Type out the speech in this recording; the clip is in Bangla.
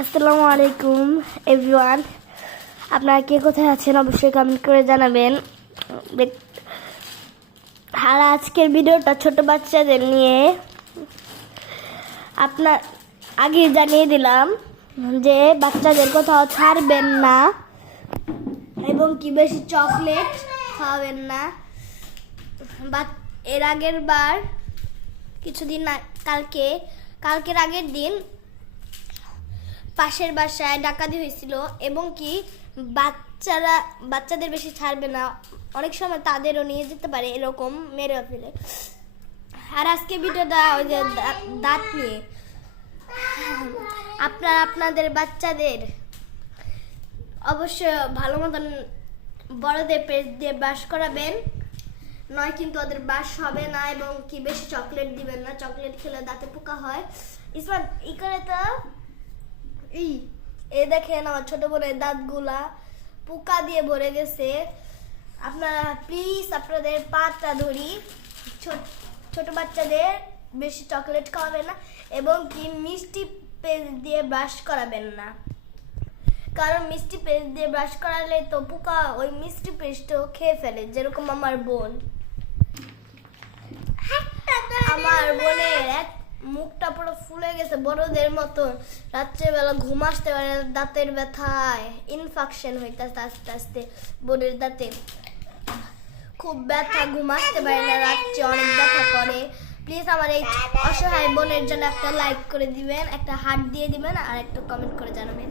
আসসালামু আলাইকুম এভরিওয়ান, আপনারা কে কোথায় আছেন অবশ্যই কমেন্ট করে জানাবেন। আর আজকের ভিডিওটা ছোট বাচ্চাদের নিয়ে। আপনার আগে জানিয়ে দিলাম যে বাচ্চাদের কোথাও ছাড়বেন না এবং কি বেশি চকলেট খাওয়াবেন না। এর আগের বার কিছুদিন কালকের আগের দিন পাশের বাসায় ডাকাতি হয়েছিল এবং কি বাচ্চাদের বেশি ছাড়বে না, অনেক সময় তাদেরও নিয়ে যেতে পারে, এরকম মেরে ফেলে। আর আজকে ভিডিওটা ওই যে দাঁত নিয়ে। আপনারা আপনাদের বাচ্চাদের অবশ্যই ভালো মতন বড়দের পেস্ট দিয়ে ব্রাশ করাবেন, নয় কিন্তু ওদের ব্রাশ হবে না। এবং কি বেশি চকলেট দিবেন না, চকলেট খেলে দাঁতে পোকা হয়। ইসমান ই করে তো এই দেখেন আমার ছোট বোনের দাঁতগুলা পোকা দিয়ে ভরে গেছে। আপনারা প্লিজ আপনাদের পাটা ধরি, ছোট বাচ্চাদের বেশি চকলেট খাওয়াবেন না এবং কি মিষ্টি পেস্ট দিয়ে ব্রাশ করাবেন না, কারণ মিষ্টি পেস্ট দিয়ে ব্রাশ করালে তো পোকা ওই মিষ্টি পেস্টও খেয়ে ফেলে, যেরকম আমার বোনের মুখটা পুরো ফুলে গেছে বড়দের মতো। রাত্রেবেলা ঘুম আসতে পারে, দাঁতের ব্যথায় ইনফেকশন হইতেছে আস্তে আস্তে বোনের দাঁতে, খুব ব্যথা, ঘুম আসতে পারে না, রাত্রে অনেক ব্যথা করে। প্লিজ আমার এই অসহায় বোনের জন্য একটা লাইক করে দিবেন, একটা হার্ট দিয়ে দিবেন আর একটা কমেন্ট করে জানাবেন।